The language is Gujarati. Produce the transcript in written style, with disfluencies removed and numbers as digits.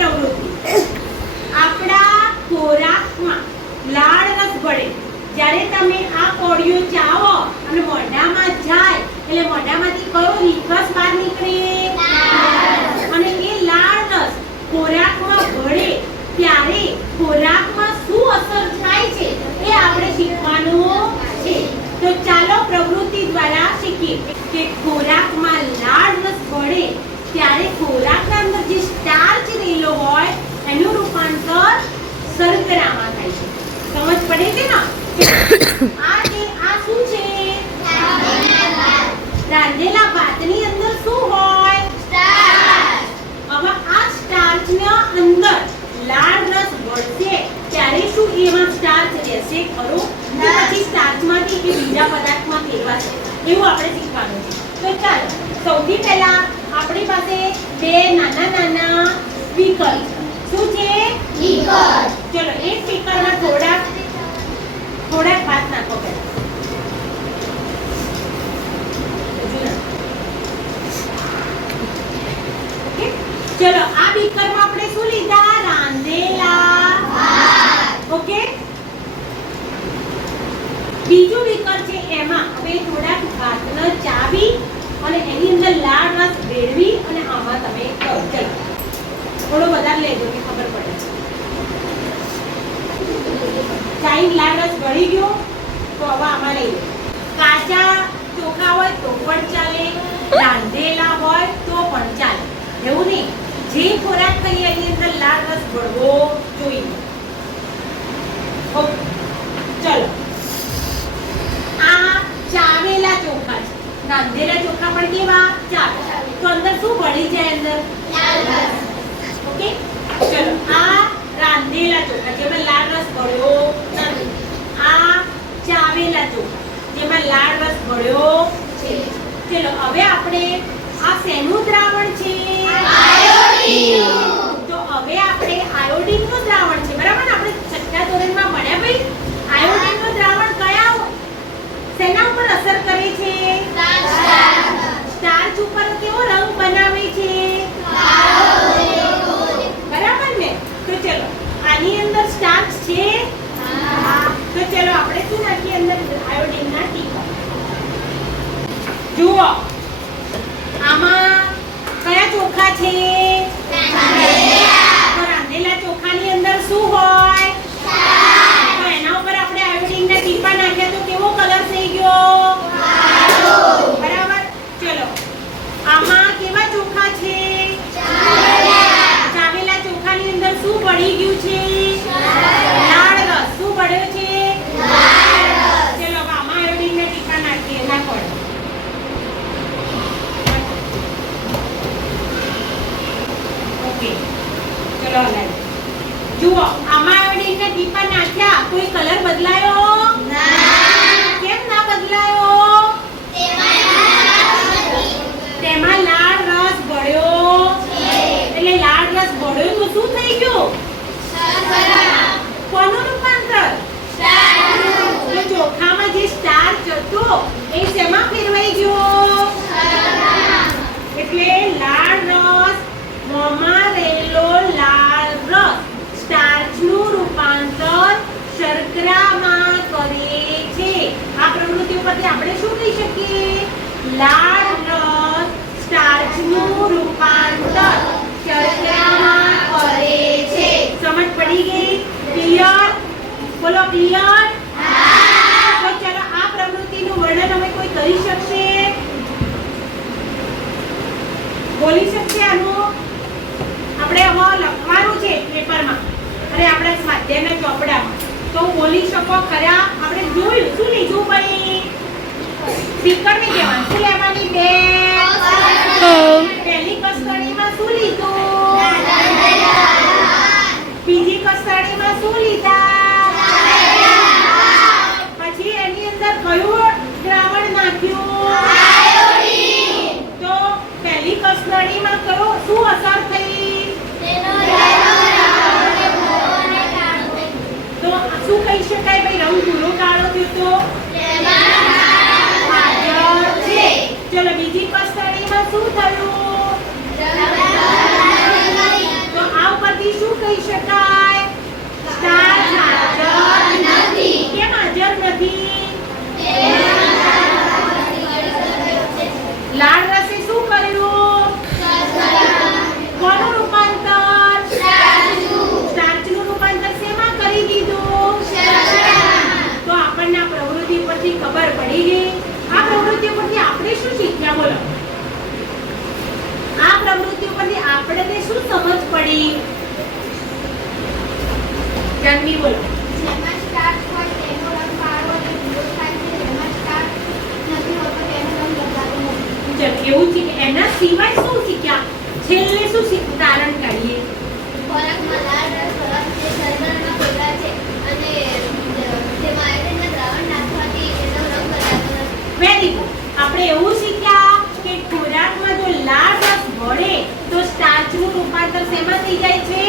પ્રવૃત્તિ આપણા ખોરાકમાં લાળ રસ ભળે જ્યારે તમે આ કોળિયો ચાવો અને મોઢામાં જાય એટલે મોઢામાંથી કયો નિકાસ બહાર નીકળે અને એ લાળ રસ ખોરાકમાં ભળે ત્યારે ખોરાકમાં શું અસર થાય છે એ આપણે શીખવાનું છે। તો ચાલો પ્રવૃત્તિ દ્વારા શીખીએ કે ખોરાકમાં લાળ રસ ભળે ત્યારે ખોરાકના અંદર જે સ્ટાર્ચ રહેલો હોય એનું રૂપાંતર શર્કરામાં થાય છે। સમજ પડે છે ને? આ શું છે? રાંધેલા ભાતની અંદર શું હોય? સ્ટાર્ચ। હવે આ સ્ટાર્ચના અંદર લાળ રસ ભળશે ત્યારે શું એમાં સ્ટાર્ચ રહેશે ખરો કે પછી સ્ટાર્ચમાંથી કે બીજા પદાર્થમાં ફેરવાશે એવું આપણે શીખવાનું છે। તો ચાલો સૌથી પહેલા આપણી પાસે બે નાના સ્પીકર શું છે? સ્પીકર। ચલો એક સ્પીકરમાં થોડાક ભાત નાખો પહેલા। ઓકે ચલો આ બીકરમાં આપણે શું લીધા? રાંધેલા ભાત। ઓકે બીજું બીકર છે એમાં હવે થોડાક ભાતને ચાવી અને એની અંદર લાળ રસ ભેળવી અને આમાં તમે કરો। ચલો થોડો વધારે લેજો કે ખબર પડે। ચાઈન લાળ રસ ભળી ગયો તો હવે આમાં લઈ લો। કાચા ચોખા હોય તો પણ ચાલે, રાંધેલા હોય તો પણ ચાલે, એવું નહીં જે ખોરાક ખાઈએ એની અંદર લાળ રસ ભળવો જોઈએ। ઓકે ચલો આ ચાવેલા ચોખા છે, રાંધેલા ચોખા પણ કેવા? ચાવે। તો અંદર શું ભળી જાય? અંદર લાળ રસ। ઓકે ચલો આ રાંધેલા ચોખા જેમાં લાળ રસ ભળ્યો નથી, આ ચાવેલા ચોખા જેમાં લાળ રસ ભળ્યો છે। ચલો હવે આપણે આ શેનું દ્રાવણ છે? આયોડીન। તો હવે આપણે આયોડીનનું દ્રાવણ છે, બરાબર ને? આપણે છઠ્ઠા ધોરણમાં ભણ્યા ભાઈ આયોડીનનું દ્રાવણ કયા શેના ઉપર અસર કરે છે? સ્ટાર્ચ ઉપર કેવો રંગ બનાવે છે? બરાબર ને? તો ચલો આની અંદર સ્ટાર્ચ છે? તો ચલો આપણે શું નાખીએ અંદર? આયોડીનના ટીપા। જુઓ આમાં કયા ચોખા છે? રાંધેલા ચોખાની અંદર શું હોય? તો એના ઉપર આપણે આયોડીનના ટીપા નાખ્યા તો કેવો કલર થઈ ગયો? બરાબર। ચલો આમાં કેવા ચોખા છે? ચાવેલા ચોખાની અંદર શું ભળી ગયું છે? લાળ રસ। શું ભળ્યો છે? ચલો આમાં આયોડીનના ટીપા નાખીએ। નાખો। ઓકે ચલો હલાવી જુઓ આમાં આયોડીનના ટીપા નાખ્યા કોઈ કલર બદલાયો? ના। કેમ ના બદલાયો? તેમાં લાળ રસ ભળ્યો છે। એટલે લાળ રસ ભળ્યો તો શું થઈ ગયું? શર્કરા। કોનું રૂપાંતર? સ્ટાર્ચનું। તો ચોખામાં જે સ્ટાર્ચ હતો એ શેમાં ફેરવાઈ ગયો? શર્કરા। એટલે લાળ રસ મોંમાં રહેલો લાળ રસ સ્ટાર્ચનું રૂપાંતર શર્કરામાં કરે છે। આ પ્રવૃત્તિ ઉપરથી આપણે શું કહી શકીએ? લાળ રસ સ્ટાર્ચનું રૂપાંતર શર્કરામાં કરે છે। સમજ પડી ગઈ? ક્લિયર? બોલો ક્લિયર? હા। તો ચલો આ પ્રવૃત્તિનું વર્ણન હવે કોઈ કરી શકશે? બોલી શકશે આનું? આપણે હવે લખવાનું છે પેપરમાં અને આપણે સ્વાધ્યાયના ચોપડામાં તો બોલી શકો ખરા? આપણે જોયું શું લીધું ભાઈ? સ્પીકરની કહેવાનું શું લેવાની? બે પહેલી કસરણીમાં શું લીધું? બીજી કસરણીમાં શું લીધા? પછી એની અંદર કયું દ્રાવણ નાખ્યું? આયોડીન। તો પહેલી કસરણીમાં કયો શું અસર થઈ? તો શું કહી શકાય ભાઈ? રંગ ભૂરો કાળો થયો તો ચલો બીજી કસરણીમાં શું થયું? તો આ ઉપર આપણને શું સમજ પડી? જાનવી બોલો. જેમાં સ્ટાર્ચ હોય તેનો રંગ કાળો અને ભૂરો થાય છે, જેમાં સ્ટાર્ચ નથી હોતો તેનો રંગ બદલાતો નથી. ચલ એવું છે કે એના સિવાય શું શીખ્યા? છેલ્લે શું તારણ કાઢીએ? ખોરાકમાં લાલ રસ ખોરાક છે, શર્કરાના ગોળા છે અને જેમાં આયોડિનના દ્રાવણ નાખવાથી તેનો રંગ બદલાતો નથી. Very good. આપણે એવું શીખ્યા કે ખોરાકમાં જો લાળ રસ ભળે તો સ્ટાર્ચનું રૂપાંતર શેમાં થઈ જાય છે?